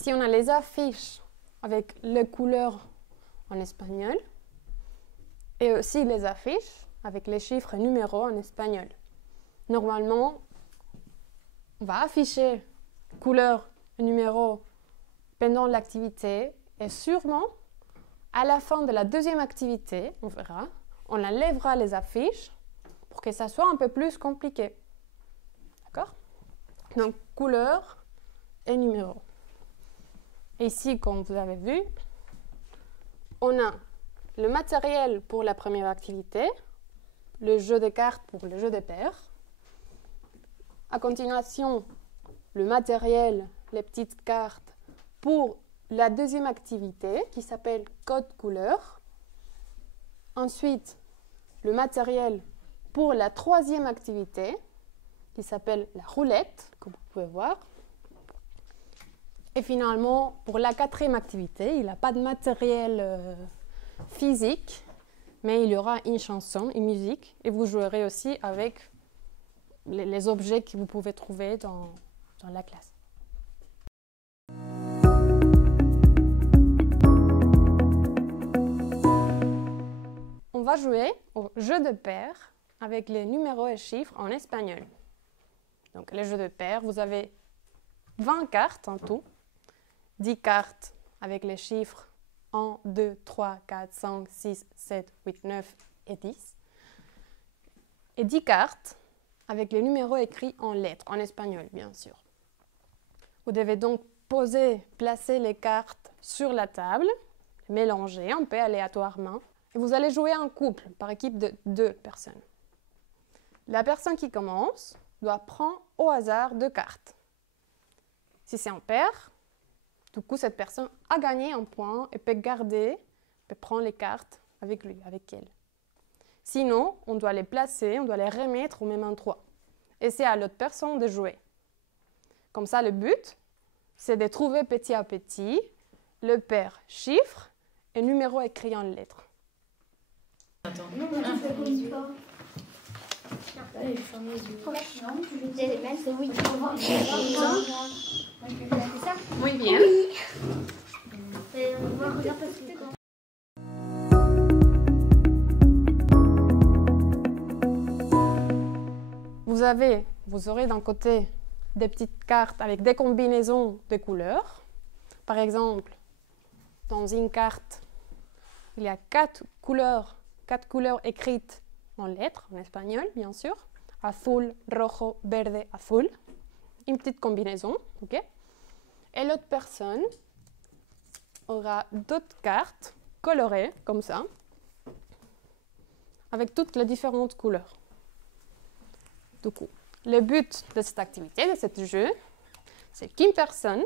Ici, on a les affiches avec les couleurs en espagnol et aussi les affiches avec les chiffres et numéros en espagnol. Normalement, on va afficher couleurs et numéros pendant l'activité et sûrement, à la fin de la deuxième activité, on verra, on enlèvera les affiches pour que ça soit un peu plus compliqué. D'accord? Donc, couleurs et numéros. Et ici, comme vous avez vu, on a le matériel pour la première activité, le jeu de cartes pour le jeu de paires. À continuation, le matériel, les petites cartes pour la deuxième activité qui s'appelle code couleur. Ensuite, le matériel pour la troisième activité qui s'appelle la roulette, comme vous pouvez voir. Et finalement, pour la quatrième activité, il n'y a pas de matériel physique, mais il y aura une chanson, une musique, et vous jouerez aussi avec les objets que vous pouvez trouver dans la classe. On va jouer au jeu de paires avec les numéros et chiffres en espagnol. Donc, le jeu de paires, vous avez 20 cartes en tout, 10 cartes avec les chiffres 1, 2, 3, 4, 5, 6, 7, 8, 9 et 10. Et 10 cartes avec les numéros écrits en lettres, en espagnol bien sûr. Vous devez donc placer les cartes sur la table, mélanger un peu aléatoirement. Et vous allez jouer en couple, par équipe de 2 personnes. La personne qui commence doit prendre au hasard 2 cartes. Si c'est en paire, du coup, cette personne a gagné un point et peut prendre les cartes avec lui, avec elle. Sinon, on doit les placer, on doit les remettre au même endroit. Et c'est à l'autre personne de jouer. Comme ça, le but, c'est de trouver petit à petit le paire chiffre et numéro écrit en lettres. Attends. Non, tu fais comme ça. Muy bien. Vous aurez d'un côté des petites cartes avec des combinaisons de couleurs. Par exemple, dans une carte, il y a 4 couleurs écrites en lettres, en espagnol bien sûr. Azul, rojo, verde, azul. Une petite combinaison, ok? Et l'autre personne aura d'autres cartes colorées, comme ça, avec toutes les différentes couleurs. Du coup, le but de cette activité, de ce jeu, c'est qu'une personne,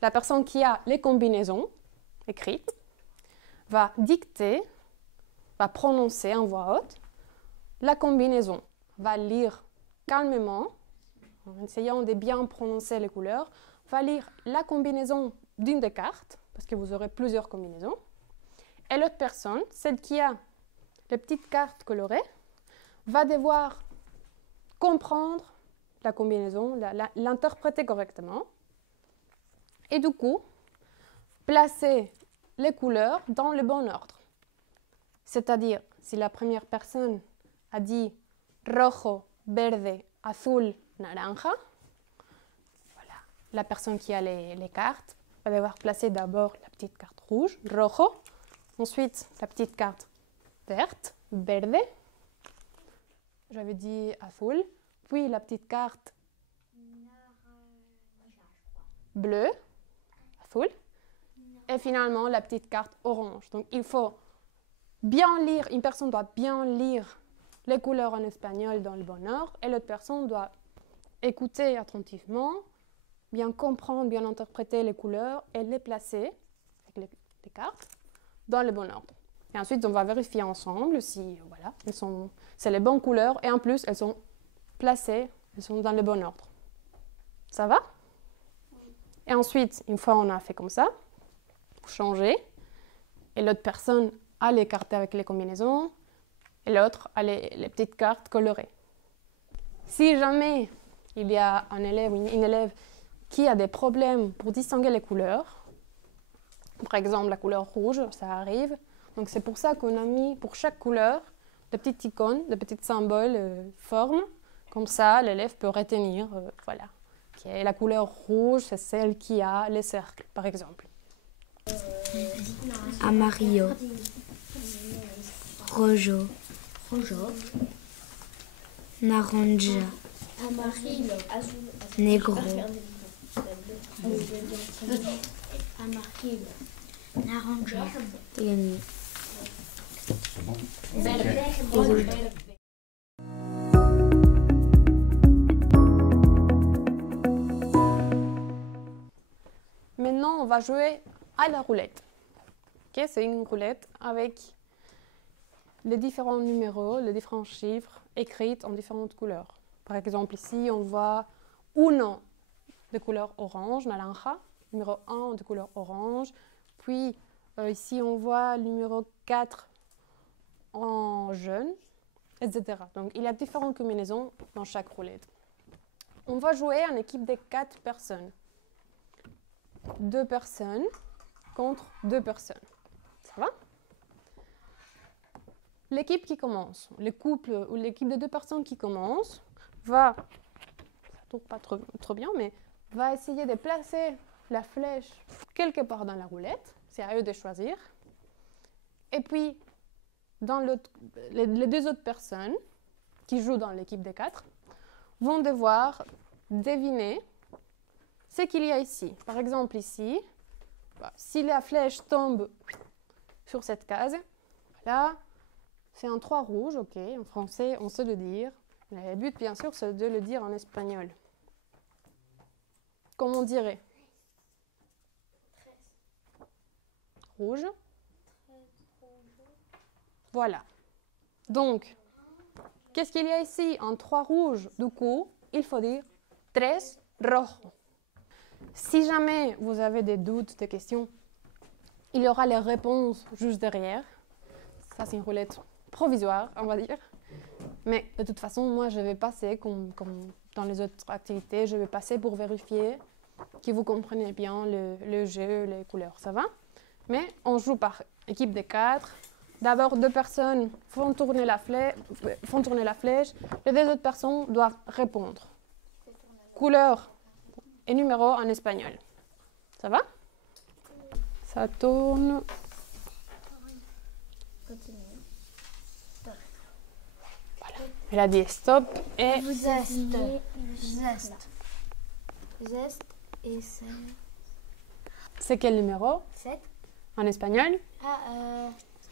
la personne qui a les combinaisons écrites, va dicter, va prononcer en voix haute la combinaison, va lire calmement, en essayant de bien prononcer les couleurs, va lire la combinaison d'une des cartes, parce que vous aurez plusieurs combinaisons, et l'autre personne, celle qui a les petites cartes colorées, va devoir comprendre la combinaison, l'interpréter correctement, et du coup, placer les couleurs dans le bon ordre. C'est-à-dire, si la première personne a dit rojo, verde, azul, naranja, voilà, la personne qui a les cartes va devoir placer d'abord la petite carte rouge, rojo, ensuite la petite carte verte, verde, j'avais dit azul, puis la petite carte bleue, azul, et finalement la petite carte orange. Donc il faut bien lire, une personne doit bien lire les couleurs en espagnol dans le bon ordre et l'autre personne doit écouter attentivement, bien comprendre, bien interpréter les couleurs et les placer avec les cartes dans le bon ordre. Et ensuite, on va vérifier ensemble si voilà, c'est les bonnes couleurs et en plus, elles sont placées, elles sont dans le bon ordre. Ça va? Et ensuite, une fois on a fait comme ça, vous changez et l'autre personne a les cartes avec les combinaisons et l'autre a les petites cartes colorées. Si jamais il y a un élève ou une élève qui a des problèmes pour distinguer les couleurs. Par exemple, la couleur rouge, ça arrive. Donc c'est pour ça qu'on a mis pour chaque couleur des petites icônes, des petits symboles, formes. Comme ça, l'élève peut retenir, voilà. Okay. La couleur rouge, c'est celle qui a les cercles, par exemple. Amarillo. Rojo. Naranja. Negro. Naranja. Maintenant, on va jouer à la roulette. Okay, c'est une roulette avec les différents numéros, les différents chiffres écrits en différentes couleurs. Par exemple, ici, on voit uno de couleur orange, naranja, numéro 1 de couleur orange. Puis, ici, on voit le numéro 4 en jaune, etc. Donc, il y a différentes combinaisons dans chaque roulette. On va jouer en équipe de 4 personnes. 2 personnes contre 2 personnes. Ça va? L'équipe qui commence, le couple ou l'équipe de 2 personnes qui commence, va, ça tourne pas trop bien, mais va essayer de placer la flèche quelque part dans la roulette. C'est à eux de choisir. Et puis, les 2 autres personnes qui jouent dans l'équipe des 4 vont devoir deviner ce qu'il y a ici. Par exemple, ici, si la flèche tombe sur cette case, voilà, c'est un 3 rouge, ok, en français, on sait le dire. Mais le but, bien sûr, c'est de le dire en espagnol. Comment on dirait? Rouge. Voilà. Donc, qu'est-ce qu'il y a ici? Un 3 rouge. Du coup, il faut dire 3 rojo. Si jamais vous avez des doutes, des questions, il y aura les réponses juste derrière. Ça, c'est une roulette provisoire, on va dire. Mais de toute façon, moi, je vais passer, comme dans les autres activités, je vais passer pour vérifier que vous comprenez bien le jeu, les couleurs. Ça va? Mais on joue par équipe de 4. D'abord, 2 personnes font tourner la flèche. Les 2 autres personnes doivent répondre. Couleur et numéro en espagnol. Ça va? Ça tourne. Voilà. Elle a dit stop et... Zeste et c'est... C'est quel numéro? 7. En espagnol?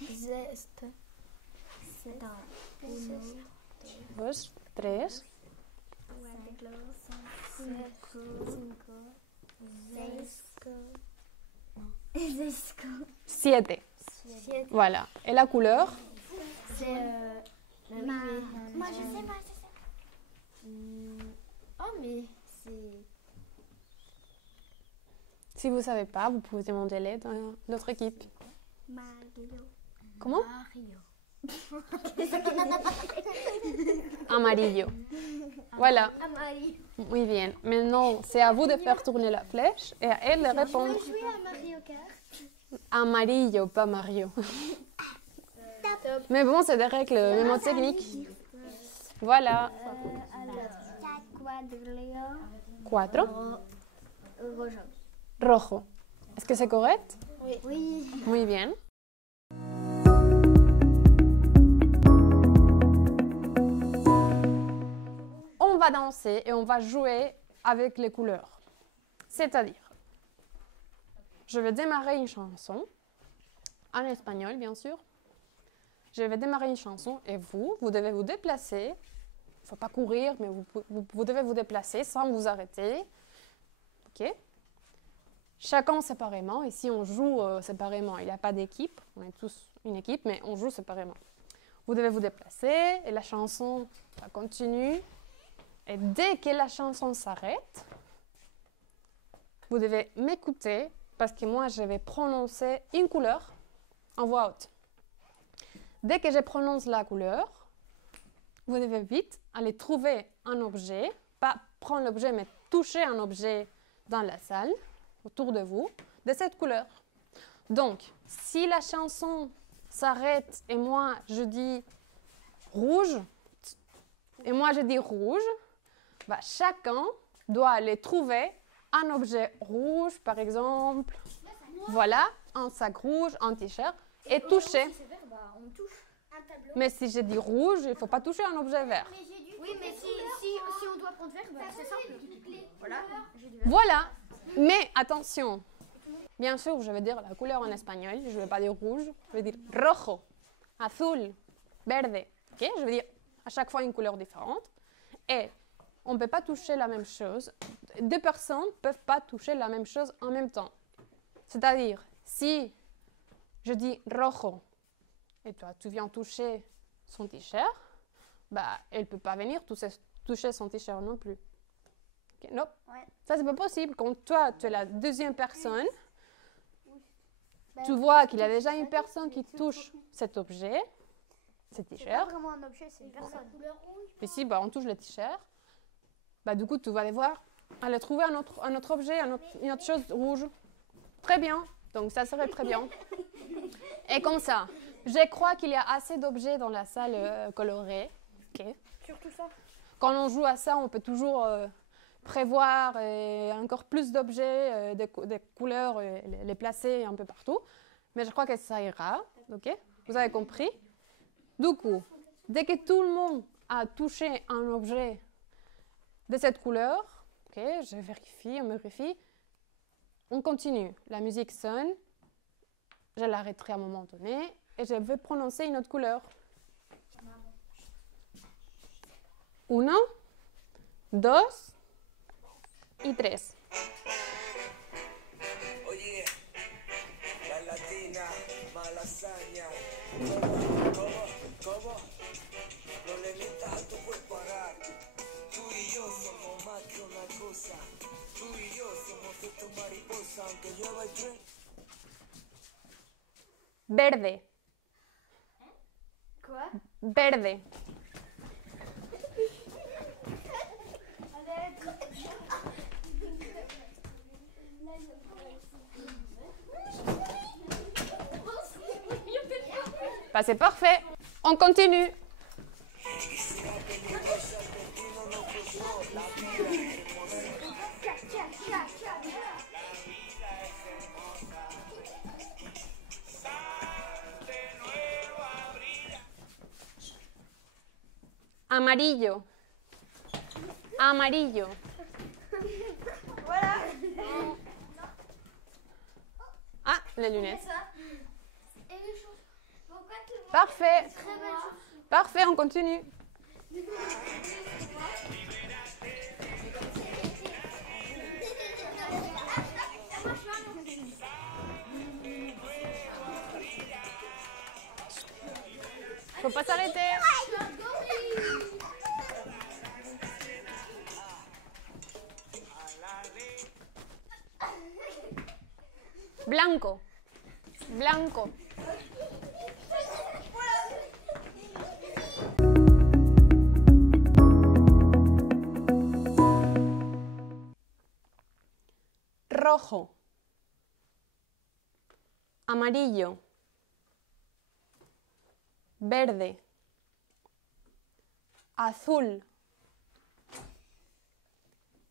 Zeste. C'est un... 2, 3. 7. Voilà. Et la couleur? C'est moi, je sais. Oh, mais c'est... Si vous ne savez pas, vous pouvez demander l'aide à notre équipe. Mario. Comment? Mario. Amarillo. Voilà. Mario. Muy bien. Maintenant, c'est à vous de faire tourner la flèche et à elle de répondre. On peut jouer à Mario Kart. Amarillo, pas Mario. Mais bon, c'est des règles mnémotechniques. Voilà. Cuatro. Rojo. Rojo. Est-ce que c'est correct? Oui. Muy bien. On va danser et on va jouer avec les couleurs. C'est-à-dire, je vais démarrer une chanson, en espagnol bien sûr. Je vais démarrer une chanson et vous devez vous déplacer. Il ne faut pas courir, mais vous devez vous déplacer sans vous arrêter. Ok? Chacun séparément. Ici, on joue séparément. Il n'y a pas d'équipe. On est tous une équipe, mais on joue séparément. Vous devez vous déplacer et la chanson continue. Et dès que la chanson s'arrête, vous devez m'écouter parce que moi, je vais prononcer une couleur en voix haute. Dès que je prononce la couleur, vous devez vite aller trouver un objet, pas prendre l'objet, mais toucher un objet dans la salle, autour de vous, de cette couleur. Donc, si la chanson s'arrête et moi je dis rouge, et moi je dis rouge, bah, chacun doit aller trouver un objet rouge, par exemple, voilà, un sac rouge, un t-shirt, et toucher. Mais si je dis rouge, il ne faut pas toucher un objet vert. Oui, mais si on doit prendre vert, bah, c'est simple. Voilà. Voilà, mais attention. Bien sûr, je vais dire la couleur en espagnol, je ne vais pas dire rouge, je vais dire rojo, azul, verde. Okay? Je vais dire à chaque fois une couleur différente. Et on ne peut pas toucher la même chose. Deux personnes ne peuvent pas toucher la même chose en même temps. C'est-à-dire, si je dis rojo et toi, tu viens toucher son t-shirt, bah, elle ne peut pas venir toucher son t-shirt non plus. Okay? Non, ça, c'est pas possible. Quand toi, tu es la deuxième personne, tu vois qu'il y a déjà une personne qui touche cet objet, ce t-shirt. C'est pas vraiment un objet, c'est une personne. Et si bah, on touche le t-shirt, bah, du coup, tu vas aller voir, aller trouver un autre objet, une autre chose rouge. Très bien. Donc, ça serait très bien. Et comme ça, je crois qu'il y a assez d'objets dans la salle colorée. Okay. Surtout ça. Quand on joue à ça, on peut toujours prévoir encore plus d'objets, des couleurs, les placer un peu partout. Mais je crois que ça ira. Okay. Vous avez compris? Du coup, dès que tout le monde a touché un objet de cette couleur, okay, je vérifie, on vérifie, on continue. La musique sonne, je l'arrêterai à un moment donné et je vais prononcer une autre couleur. 1, 2 y 3. Oye, la latina, malasaña. ¿Cómo? Problemitas tú puedes parar. Tú y yo somos más que una cosa. Tú y yo somos efecto mariposa, aunque llueva el tren. Verde. Quoi? Verde. Bah, c'est parfait. On continue. Amarillo. Amarillo. Voilà. Ah, les lunettes. Et les choses. Pourquoi tout le monde Parfait. très belle chose? Parfait, on continue. Faut pas s'arrêter. Blanco. Blanco. Rojo. Amarillo. Verde. Azul.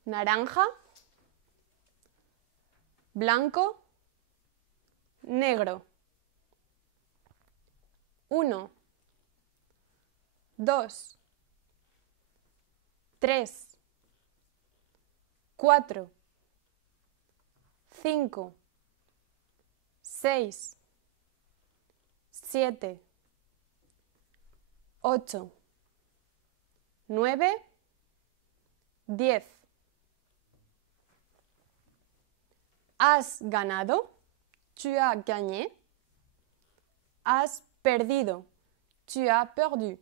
Naranja. Blanco. Negro. 1, 2, 3, 4, 5, 6, 7, 8, 9, 10. Has ganado. Tu as gagné. Has perdido. Tu as perdu.